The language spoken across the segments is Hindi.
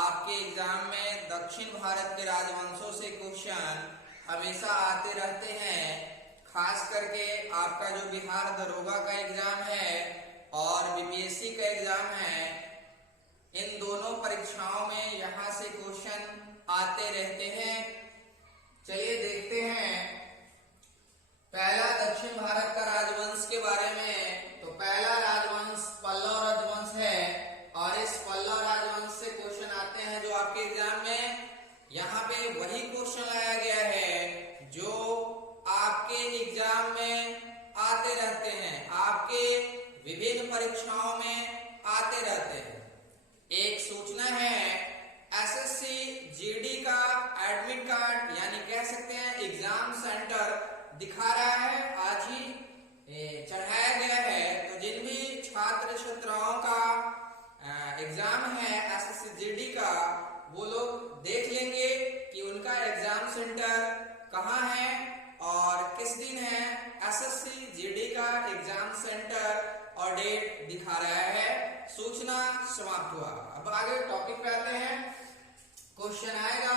आपके एग्जाम में दक्षिण भारत के राजवंशों से क्वेश्चन हमेशा आते रहते हैं। खास करके आपका जो बिहार दरोगा का एग्जाम है और बीपीएससी का एग्जाम है, इन दोनों परीक्षाओं में यहाँ से क्वेश्चन आते रहते हैं। चलिए देखते हैं पहला दक्षिण भारत का राजवंश के बारे में। तो पहला राजवंश पल्लव राजवंश है और इस पल्लव राजवंश से क्वेश्चन आते हैं जो आपके एग्जाम में यहाँ पे वही क्वेश्चन लाया गया है जो आपके एग्जाम में आते रहते हैं, आपके विभिन्न परीक्षाओं में आते रहते हैं। एक सूचना है, एसएससी जीडी का एडमिट कार्ड यानी कह सकते हैं एग्जाम सेंटर दिखा रहा है, आज ही चढ़ाया गया है। तो जिन भी छात्र छात्राओं का एग्जाम है एसएससी जीडी का, वो लोग देख लेंगे कि उनका एग्जाम सेंटर कहाँ है और किस दिन है। एसएससी जीडी का एग्जाम सेंटर और डेट दिखा रहा है। सूचना समाप्त हुआ। अब आगे टॉपिक पे आते हैं। क्वेश्चन आएगा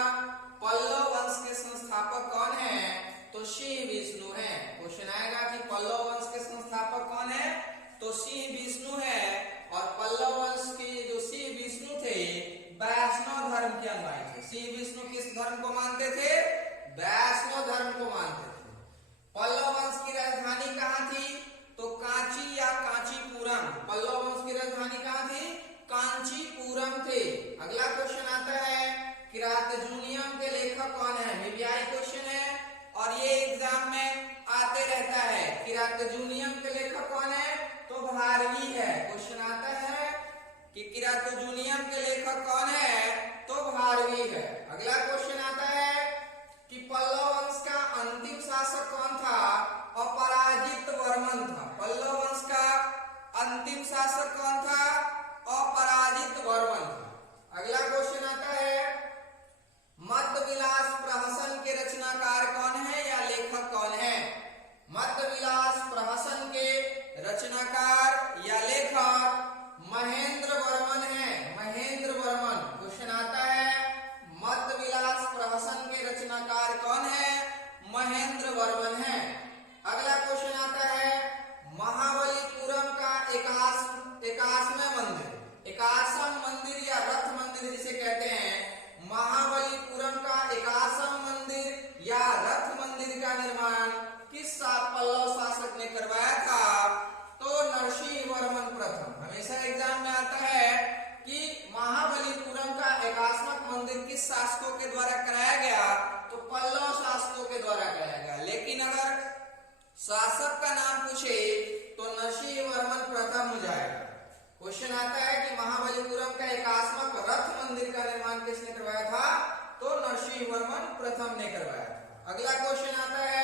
पल्लव वंश के संस्थापक कौन है? तो सिंह विष्णु है। क्वेश्चन आएगा कि पल्लव वंश के संस्थापक कौन है? तो सिंह विष्णु है। और पल्लव वंश के जो सिंह विष्णु थे वैष्णव धर्म के अनुयायी थे। सिंह विष्णु किस धर्म को मानते थे? वैष्णव धर्म को मानते थे। पल्लव वंश की राजधानी कहाँ थी? तो कांची या कांचीपुरम। पल्लव वंश की राजधानी कहाँ थी? कांचीपुरम थे। अगला क्वेश्चन आता है किरातजूनियम के लेखक कौन है? वीवीआई क्वेश्चन है और ये एग्जाम में आते रहता है। किरातजूनियम के लेखक कौन है? तो भारवी है। क्वेश्चन आता है कि किरातजूनियम के लेखक कौन है? तो भारवी है। अगला क्वेश्चन आता है कि पल्लव वंश का अंतिम शासक कौन था? अपराजित वर्मन था। पल्लव वंश का अंतिम शासक कौन था? अपराजित वर्मन था। अगला क्वेश्चन आता है मध्य विलास प्रहसन के रचनाकार कौन है या लेखक कौन है? मध्य विलास प्रहसन के रचनाकार या लेखक महेंद्र वर्मन है। महेंद्र वर्मन। क्वेश्चन आता है मध्य विलास प्रहसन के रचनाकार कौन है? महेंद्र वर्मन है। अगला क्वेश्चन आता है महाबलीपुरम का एकासवें मंदिर, एकासम मंदिर या रथ मंदिर जिसे कहते हैं, महाबलीपुरम का एकासम मंदिर या रथ मंदिर का निर्माण किस पल्लव शासक ने करवाया था? तो नरसिंह वर्मन प्रथम। हमेशा एग्जाम में आता है कि महाबलीपुरम का एकासमक मंदिर किस शासकों के द्वारा कराया गया? तो पल्लव शासकों के द्वारा कराया गया। लेकिन अगर शासक का नाम पूछे तो नरसिंह वर्मन प्रथम हो जाएगा। क्वेश्चन आता है कि महाबलीपुरम का एकासमक रथ मंदिर का निर्माण किसने करवाया था? तो नरसिंह वर्मन प्रथम ने करवाया था। अगला क्वेश्चन आता है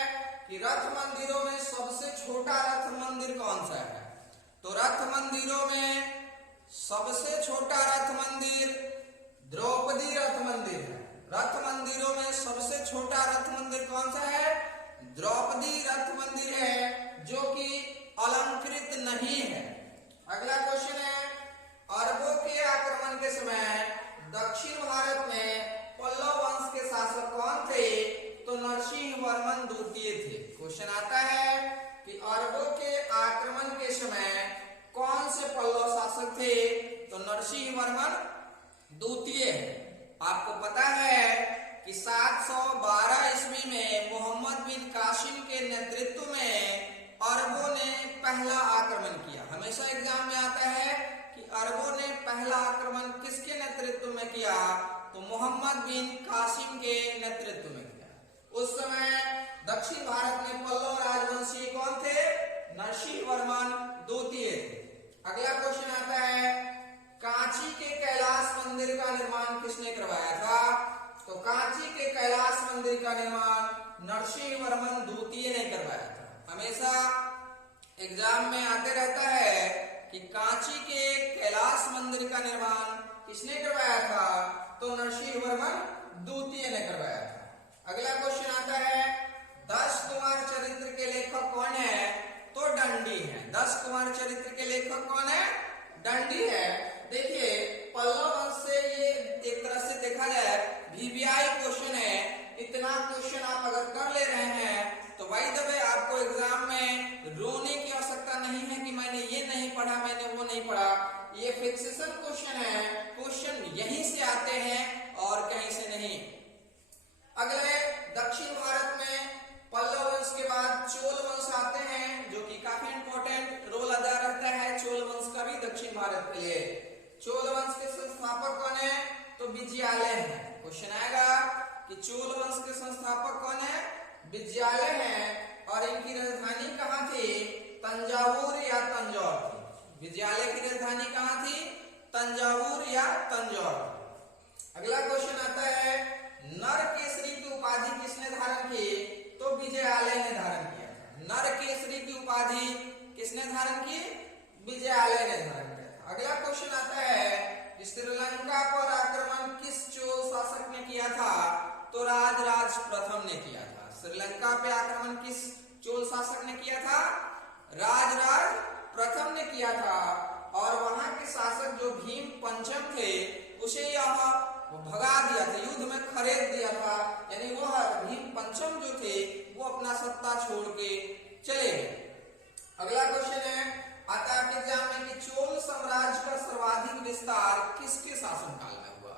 कि रथ मंदिरों में सबसे छोटा रथ मंदिर कौन सा है? तो रथ मंदिरों में सबसे छोटा रथ मंदिर द्रौपदी रथ मंदिर है। रथ मंदिरों में सबसे छोटा रथ मंदिर कौन सा है? द्रौपदी रथ मंदिर है, जो कि अलंकृत नहीं है। अगला क्वेश्चन है अरबों के आक्रमण के समय दक्षिण भारत में पल्लव वंश के शासक कौन थे? तो नरसिंह वर्मन द्वितीय थे। क्वेश्चन आता है कि अरबों के आक्रमण के समय कौन से पल्लव शासक थे? तो नरसिंह वर्मन द्वितीय है। आपको पता है कि 712 ईस्वी में मोहम्मद बिन कासिम के नेतृत्व में अरबों ने पहला आक्रमण किया। हमेशा एग्जाम में आता है कि अरबों ने पहला आक्रमण किसके नेतृत्व में किया? तो मोहम्मद बिन कासिम के नेतृत्व में किया। उस समय दक्षिण भारत में पल्लव राजवंशी कौन थे? नरसिंह वर्मन द्वितीय थे। अगला क्वेश्चन आता है कांची के कैलाश मंदिर का निर्माण किसने करवाया था? तो कांची के कैलाश मंदिर का निर्माण नरसिंह वर्मन द्वितीय ने करवाया था। हमेशा एग्जाम में आते रहता है कि कांची के कैलाश मंदिर का निर्माण किसने करवाया था? तो नरसिंह वर्मन द्वितीय ने करवाया था। अगला क्वेश्चन आता है 10 कुमार चरित्र के लेखक कौन है? तो दंडी है। 10 कुमार चरित्र के लेखक कौन है? दंडी है। देखिए पल्लव वंश से ये एक तरह विजयालय है। क्वेश्चन आएगा कि चोल वंश के संस्थापक कौन है? विजयालय है। और इनकी राजधानी कहाँ थी? तंजावुर या तंजौर थी। विजयालय की राजधानी कहाँ थी? तंजावुर या तंजौर। अगला क्वेश्चन आता है, नर केसरी की उपाधि किसने धारण की? तो विजयालय ने धारण किया था। नर केसरी की उपाधि किसने धारण की? विजयालय ने धारण किया था। अगला क्वेश्चन आता है कि श्रीलंका पर आक्रमण किस चोल शासक ने किया था? तो राजराज प्रथम ने किया था। श्रीलंका पे आक्रमण किस चोल शासक ने किया था? राजराज प्रथम ने किया था। और वहां के शासक जो भीम पंचम थे उसे यह भगा दिया था, युद्ध में खदेड़ दिया था। यानी वह भीम पंचम जो थे वो अपना सत्ता छोड़ के चले गए। अगला क्वेश्चन है आता है एग्जाम में कि चोल साम्राज्य का सर्वाधिक विस्तार किसके शासनकाल में हुआ?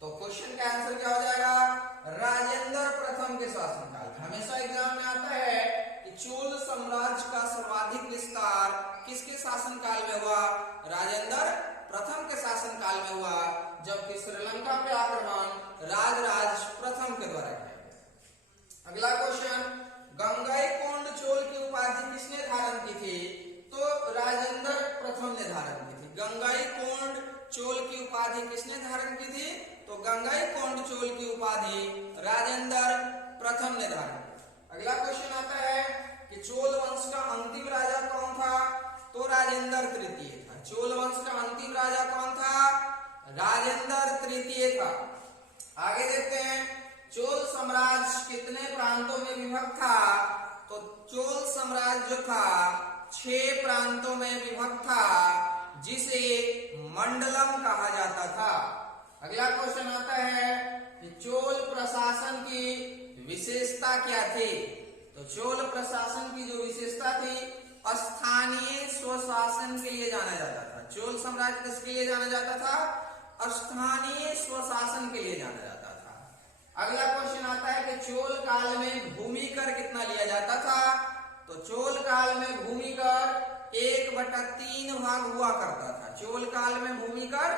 तो क्वेश्चन का आंसर क्या हो जाएगा? राजेंद्र प्रथम के शासनकाल में। हमेशा एग्जाम में आता है कि चोल साम्राज्य का सर्वाधिक विस्तार किसके शासनकाल में हुआ? राजेंद्र प्रथम के शासनकाल में हुआ, जबकि श्रीलंका पे आक्रमण राजराज प्रथम के द्वारा किया गया। अगला क्वेश्चन, गंगईकोंड चोल की उपाधि किसने धारण की थी? तो राजेंद्र प्रथम ने धारण की थी। गंगईकोंड चोल की उपाधि किसने धारण की थी? तो गंगईकोंड चोल की उपाधि राजेंद्र प्रथम ने धारण की। अगला क्वेश्चन आता है कि चोल वंश का अंतिम राजा कौन था? तो राजेंद्र तृतीय था। चोल वंश का अंतिम राजा कौन था? राजेंद्र तृतीय था। आगे देखते हैं, चोल साम्राज्य कितने प्रांतों में विभक्त था? तो चोल साम्राज्य जो था 6 प्रांतों में विभक्त था, जिसे मंडलम कहा जाता था। अगला क्वेश्चन आता है कि चोल प्रशासन की विशेषता क्या थी? तो चोल प्रशासन की जो विशेषता थी, स्थानीय स्वशासन के लिए जाना जाता था। चोल साम्राज्य किसके लिए जाना जाता था? स्थानीय स्वशासन के लिए जाना जाता था। अगला क्वेश्चन आता है कि चोल काल में भूमि कर कितना लिया जाता था? तो चोल काल में भूमि कर 1/3 भाग हुआ करता था। चोल काल में भूमि कर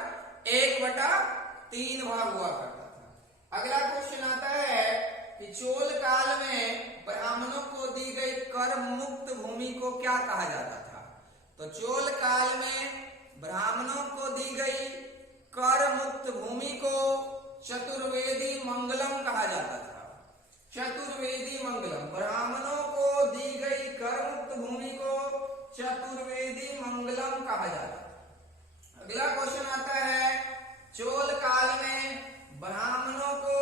1/3 भाग हुआ करता था। अगला क्वेश्चन आता है कि चोल काल में ब्राह्मणों को दी गई कर मुक्त भूमि को क्या कहा जाता था? तो चोल काल में ब्राह्मणों को दी गई कर मुक्त भूमि को चतुर्वेदी मंगलम कहा जाता था। चतुर्वेदी मंगलम, ब्राह्मणों को दी गई कर मुक्त भूमि को चतुर्वेदी मंगलम कहा जाता था। अगला क्वेश्चन आता है, चोल काल में ब्राह्मणों को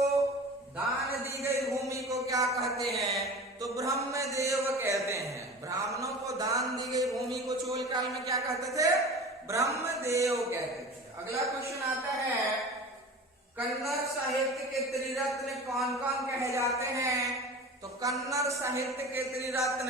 दान दी गई भूमि को क्या कहते हैं? तो ब्रह्मदेव कहते हैं। ब्राह्मणों को दान दी गई भूमि को चोल काल में क्या कहते थे? ब्रह्मदेव कहते थे। अगला क्वेश्चन आता है, कन्नड़ साहित्य के त्रिरत्न कौन कौन कहे जाते हैं? तो कन्नड़ साहित्य के त्रिरत्न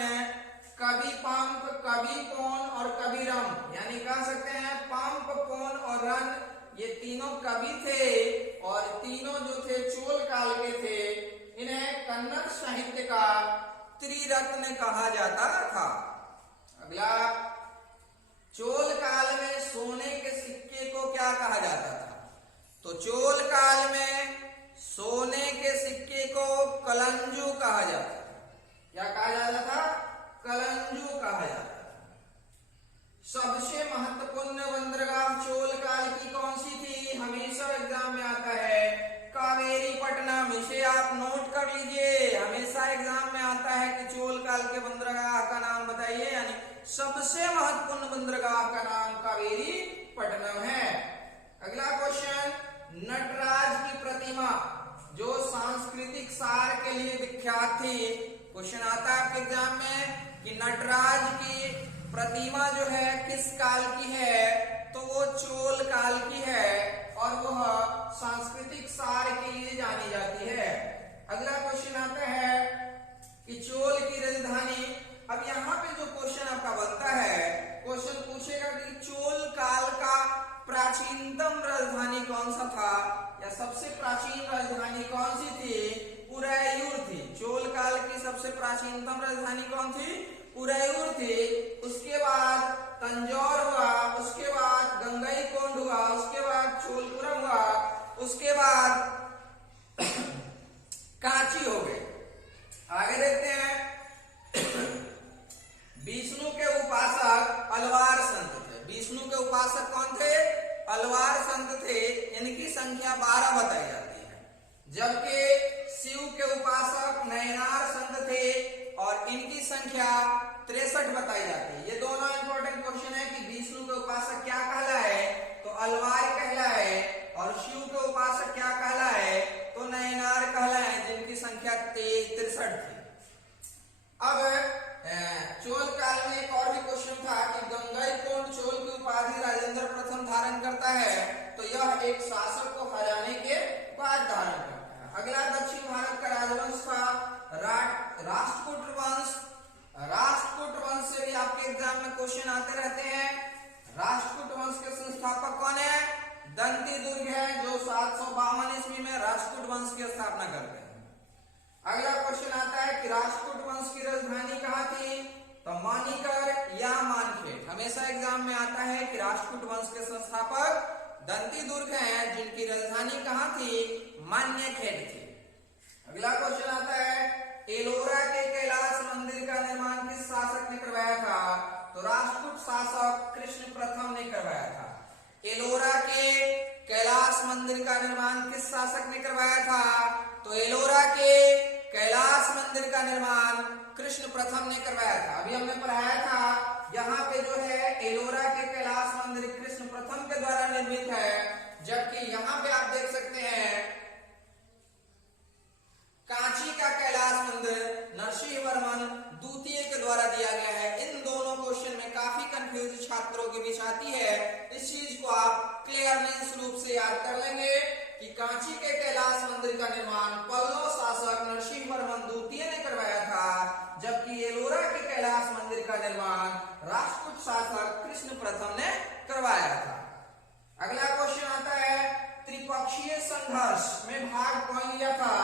कवि पंप, कवि पोन और कविरम, यानी कह सकते हैं पंप, पोन और रन, ये तीनों कवि थे और तीनों जो थे चोल काल के थे। इन्हें कन्नड़ साहित्य का त्रिरत्न कहा जाता था। अगला, चोल काल में सोने के सिक्के को क्या कहा जाता था? तो चोल काल में सोने के सिक्के को कलंजू कहा जाता था। क्या कहा जाता था? कलंजू कहा जाता था। सबसे महत्वपूर्ण बंदरगाह चोल काल की कौन सी थी? हमेशा एग्जाम में आता है कावेरी पट्टनम। इसे आप नोट कर लीजिए, हमेशा एग्जाम में आता है कि चोल काल के बंदरगाह का नाम बताइए, यानी सबसे महत्वपूर्ण बंदरगाह का नाम कावेरी पट्टनम है। अगला क्वेश्चन, नटराज की प्रतिमा जो सांस्कृतिक सार के लिए विख्यात थी। क्वेश्चन आता है आपके एग्जाम में कि नटराज की प्रतिमा जो है किस काल की है? तो वो चोल काल की है और वह सांस्कृतिक सार के लिए जानी जाती है। अगला क्वेश्चन आता है कि चोल की राजधानी, अब यहाँ पे जो क्वेश्चन आपका बनता है, क्वेश्चन पूछेगा कि चोल काल का प्राचीनतम राजधानी कौन सा था, या सबसे प्राचीन राजधानी कौन सी थी? उदयपुर थी। चोल काल की सबसे प्राचीनतम राजधानी कौन थी? उदयपुर थी। उसके बाद तंजौर हुआ, उसके बाद गंगईकोंड हुआ, उसके बाद चोलपुरम हुआ, उसके बाद 12 बताई जाती है, जबकि शिव के उपासक नयनार संत थे और इनकी संख्या 63 बताई जाती है। ये दोनों इंपॉर्टेंट क्वेश्चन है कि विष्णु के उपासक क्या कहला है, तो अलवार कहला है, और शिव के उपासक क्या कहला है, तो नयनार कहला है, जिनकी संख्या 63 थी। अब चोल काल में एक और भी क्वेश्चन था कि गंगईकोंड चोल की उपाधि राजेंद्र प्रथम धारण करता है, तो यह एक शासक को हराने के बाद धारण करता है। अगला दक्षिण भारत का राजवंश था राष्ट्रकूट वंश। राष्ट्रकूट वंश से भी आपके एग्जाम में क्वेश्चन आते रहते हैं। राष्ट्रकूट वंश के संस्थापक कौन है? दंती दुर्ग है, जो 752 ईस्वी में राष्ट्रकूट वंश की स्थापना करते हैं। अगला क्वेश्चन आता है कि राष्ट्रकूट वंश की राजधानी कहाँ थी, तो मानिकर या मानखेड़। हमेशा एग्जाम में आता है कि राष्ट्रकूट वंश के संस्थापक दंती दुर्ग हैं, जिनकी राजधानी कहाँ थी, मान्यखेड़ थी। अगला क्वेश्चन आता है एलोरा के कैलाश मंदिर का निर्माण किस शासक ने करवाया था, तो राष्ट्रकूट शासक कृष्ण प्रथम ने करवाया था। एलोरा के कैलाश मंदिर का निर्माण किस शासक ने करवाया था, तो एलोरा के कैलाश मंदिर का निर्माण कृष्ण प्रथम ने करवाया था। अभी हमने पढ़ाया था यहाँ पे जो है एलोरा के कैलाश मंदिर कृष्ण प्रथम के द्वारा निर्मित है, जबकि यहाँ पे आप देख सकते हैं कांची का कैलाश मंदिर नरसिंह वर्मन द्वितीय के द्वारा दिया गया है। इन दोनों क्वेश्चन में काफी कंफ्यूज छात्रों के बीच आती है। इस चीज को आप क्लियरनेस रूप से याद कर लेंगे कि कांची के कैलाश मंदिर का निर्माण पल्लव शासक नरसिंह वर्मन द्वितीय ने करवाया था, जबकि एलोरा के कैलाश मंदिर का निर्माण राष्ट्रकूट शासक कृष्ण प्रथम ने करवाया था। अगला क्वेश्चन आता है त्रिपक्षीय संघर्ष में भाग कौन लिया था,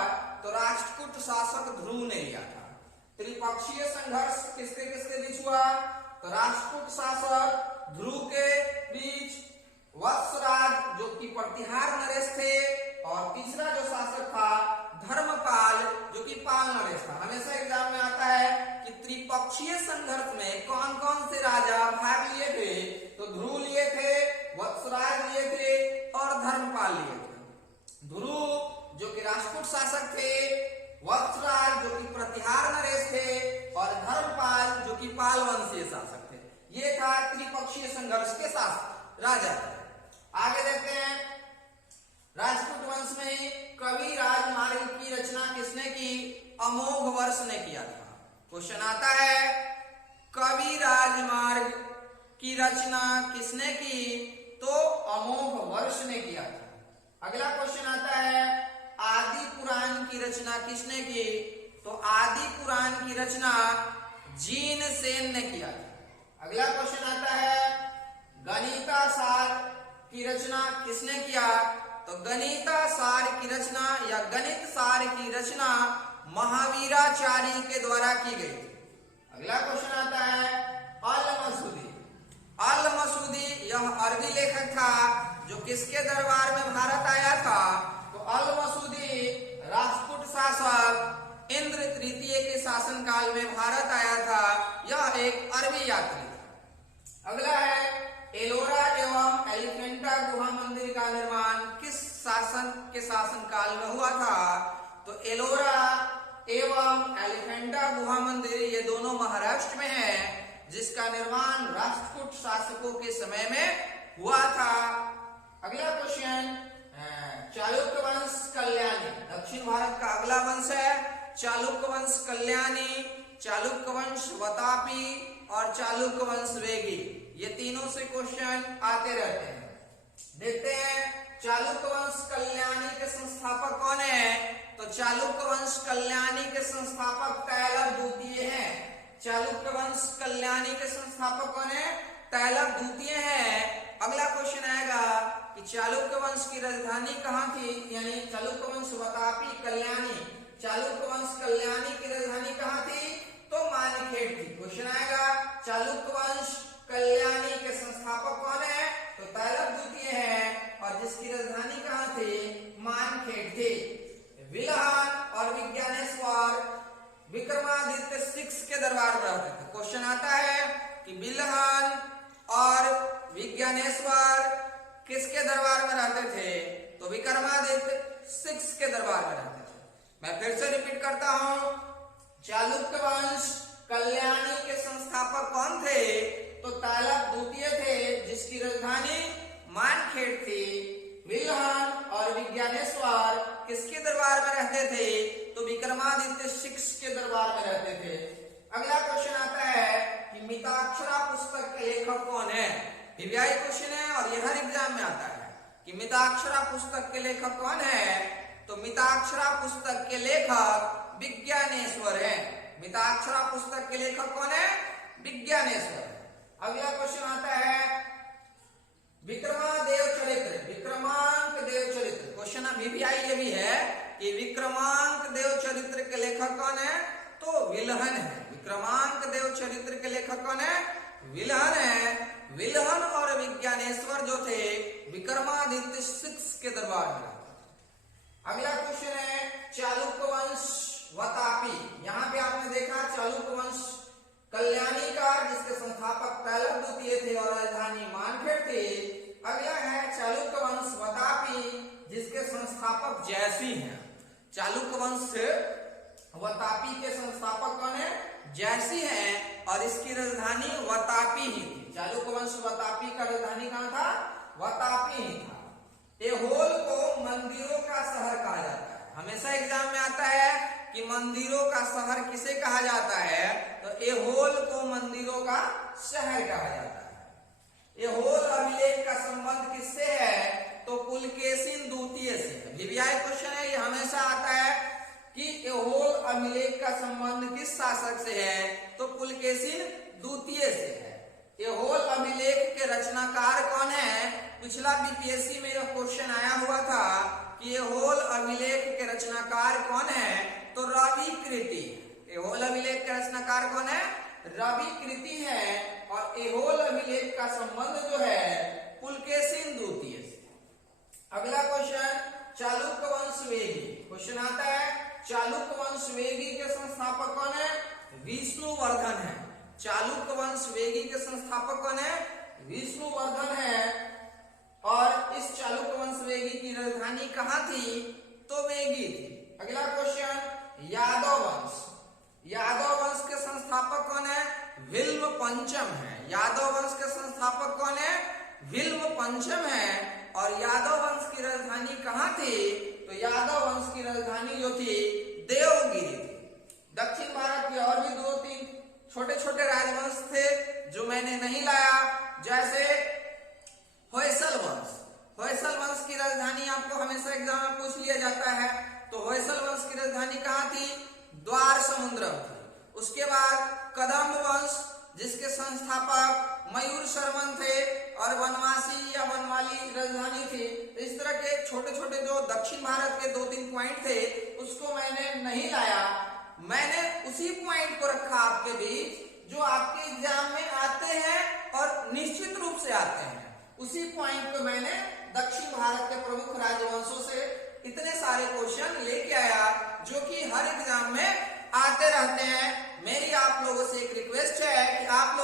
तो राष्ट्रकूट शासक ध्रुव ने लिया था। त्रिपक्षीय संघर्ष किसके किसके बीच हुआ, तो राष्ट्रकूट शासक ध्रुव के बीच, वत्सराज जो कि प्रतिहार नरेश थे, और तीसरा जो शासक था धर्मपाल जो कि पाल नरेश था। हमेशा एग्जाम में आता है कि त्रिपक्षीय संघर्ष में कौन कौन से राजा भाग लिए थे, तो ध्रुव लिए थे, वत्सराज लिए थे और धर्मपाल लिए थे। ध्रुव जो कि राष्ट्रकूट शासक थे, वत्सराज जो कि प्रतिहार नरेश थे, और धर्मपाल जो कि पाल वंशीय शासक थे। ये था त्रिपक्षीय संघर्ष के शासक राजा थे। आगे देखते हैं राजपूत वंश में कवि राजमार्ग की रचना किसने की, अमोघ वर्ष ने किया था। क्वेश्चन आता है कवि राजमार्ग की रचना किसने की, तो अमोघ वर्ष ने किया था। अगला क्वेश्चन आता है आदि पुराण की रचना किसने की, तो आदि पुराण की रचना जीन सेन ने किया था। अगला क्वेश्चन आता है गणितासार की रचना किसने किया, तो गणितासार की रचना या गणित सार की रचना महावीराचार्य के द्वारा की गई थी। अगला क्वेश्चन आता है अल मसूदी। अल मसूदी यह अरबी लेखक था जो किसके दरबार में भारत आया था, तो अल मसूदी राजपूत शासक इंद्र तृतीय के शासन काल में भारत आया था। यह एक अरबी यात्री था। अगला है एलोरा एवं एलिफेंटा गुहा मंदिर का निर्माण किस शासन के शासन काल में हुआ था, तो एलोरा एवं एलिफेंटा गुहा मंदिर ये दोनों महाराष्ट्र में है, जिसका निर्माण राष्ट्रकूट शासकों के समय में हुआ था। अगला क्वेश्चन चालुक्य वंश कल्याणी, दक्षिण भारत का अगला वंश है चालुक्य वंश कल्याणी, चालुक्य वंश वतापी और चालुक्य वंश वेगी। ये तीनों से क्वेश्चन आते रहते हैं। देखते हैं चालुक्य वंश कल्याणी के संस्थापक कौन है, तो चालुक्य वंश कल्याणी के संस्थापक तैलभ द्वितीय हैं। चालुक्य वंश कल्याणी के संस्थापक कौन है, तैलभ द्वितीय हैं। अगला क्वेश्चन आएगा कि चालुक्य वंश की राजधानी कहाँ थी, यानी चालुक्य वंश वतापी कल्याणी, चालुक्य वंश कल्याणी की राजधानी कहाँ थी, तो मानखेड़ थी। क्वेश्चन आएगा चालुक्य वंश कल्याणी के संस्थापक कौन है, तो तैलभ द्वितीय है, और जिसकी राजधानी कहाँ थी, मानखेड़ थी। विल्हान और विज्ञानेश्वर विक्रमादित्य 6 के दरबार में रहते थे। क्वेश्चन आता है कि विल्हान और विज्ञानेश्वर किसके दरबार में रहते थे, तो विक्रमादित्य 6 के दरबार में रहते थे। मैं फिर से रिपीट करता हूं, चालुक्य वंश कल्याणी के संस्थापक कौन थे? तो तालक द्वितीय थे, जिसकी राजधानी मानखेड़ थी। विल्हन और विज्ञानेश्वर किसके दरबार में रहते थे? तो विक्रमादित्य 6 के दरबार में रहते थे। अगला क्वेश्चन आता है कि मिताक्षरा पुस्तक के लेखक कौन है? वीवीआई क्वेश्चन है और यह हर एग्जाम में आता है कि मिताक्षरा पुस्तक के लेखक कौन है? तो मिताक्षरा पुस्तक के लेखक विज्ञानेश्वर है। मिताक्षरा पुस्तक के लेखक कौन है? विज्ञानेश्वर। अगला क्वेश्चन आता है विक्रमादेव चरित्र, विक्रमांक देव चरित्र। क्वेश्चन वीवीआई ये भी है कि विक्रमांक देव चरित्र के लेखक कौन है? तो विल्हन है। विक्रमांक देव चरित्र के लेखक कौन है? विल्हन है। विल्हन और विज्ञानेश्वर जो थे विक्रमादित्य 6 के दरबार में। अगला क्वेश्चन है चालुक्य वंश व तापी। यहाँ पे आपने देखा चालुक्य वंश कल्याणी का, जिसके संस्थापक तालक द्वितीय थे और राजधानी मानखेड़ थी। अगला है चालुक्य वंश व तापी, जिसके संस्थापक जयसिंह हैं। चालुक्य वंश व तापी के संस्थापक कौन है? जयसिंह हैं और इसकी राजधानी वतापी ही थी। चालुक्य वंश वतापी का राजधानी कहां था? वतापी ही था। एहोल को मंदिरों का शहर कहा जाता है। हमेशा एग्जाम में आता है कि मंदिरों का शहर किसे कहा जाता है? तो एहोल को मंदिरों का शहर कहा जाता है। एहोल अभिलेख का संबंध किससे है? तो पुलकेशिन द्वितीय से। वीवीआई क्वेश्चन है, ये हमेशा आता है कि एहोल अभिलेख का संबंध किस शासक से है? तो पुलकेशिन द्वितीय से है। एहोल अभिलेख के रचनाकार कौन है? पिछला बीपीएससी में यह क्वेश्चन आया हुआ था कि एहोल अभिलेख के रचनाकार कौन है? तो रवि कृति। एहोल अभिलेख के रचनाकार कौन है? रवि कृति है। और एहोल अभिलेख का संबंध जो है पुलकेशिन द्वितीय से। अगला क्वेश्चन चालुक्य वंश वेगी। क्वेश्चन आता है चालुक्य वंश वेगी के संस्थापक कौन है? विष्णुवर्धन है। चालुक्य वंश वेगी के संस्थापक कौन है? विष्णुवर्धन है। और इस चालुक्य वंश वेगी की राजधानी कहां थी? तो वेगी थी। अगला क्वेश्चन यादव वंश। यादव वंश के संस्थापक कौन है? विल्म पंचम है। यादव वंश के संस्थापक कौन है? विल्म पंचम है। और यादव वंश की राजधानी कहां थी? तो यादव वंश की राजधानी जो थी देवगिरी थी। दक्षिण भारत के और भी 2-3 छोटे छोटे राजवंश थे जो मैंने नहीं लाया, जैसे होयसल वंश। होयसल वंश की राजधानी आपको हमेशा एग्जाम में पूछ लिया जाता है। तो होयसल वंश की राजधानी कहां थी? द्वार समुद्रम थी। उसके बाद कदम्ब वंश, जिसके संस्थापक मयूर शर्मन थे और वनवासी या वनवाली राजधानी थी। इस तरह के छोटे छोटे जो दक्षिण भारत के 2-3 पॉइंट थे उसको मैंने नहीं लाया। मैंने उसी पॉइंट को रखा आपके बीच जो आपके एग्जाम में आते हैं और निश्चित रूप से आते हैं। उसी पॉइंट को मैंने दक्षिण भारत के प्रमुख राजवंशों से इतने सारे क्वेश्चन लेके आया जो कि हर एग्जाम में आते रहते हैं। मेरी आप लोगों से एक रिक्वेस्ट है कि आप लोग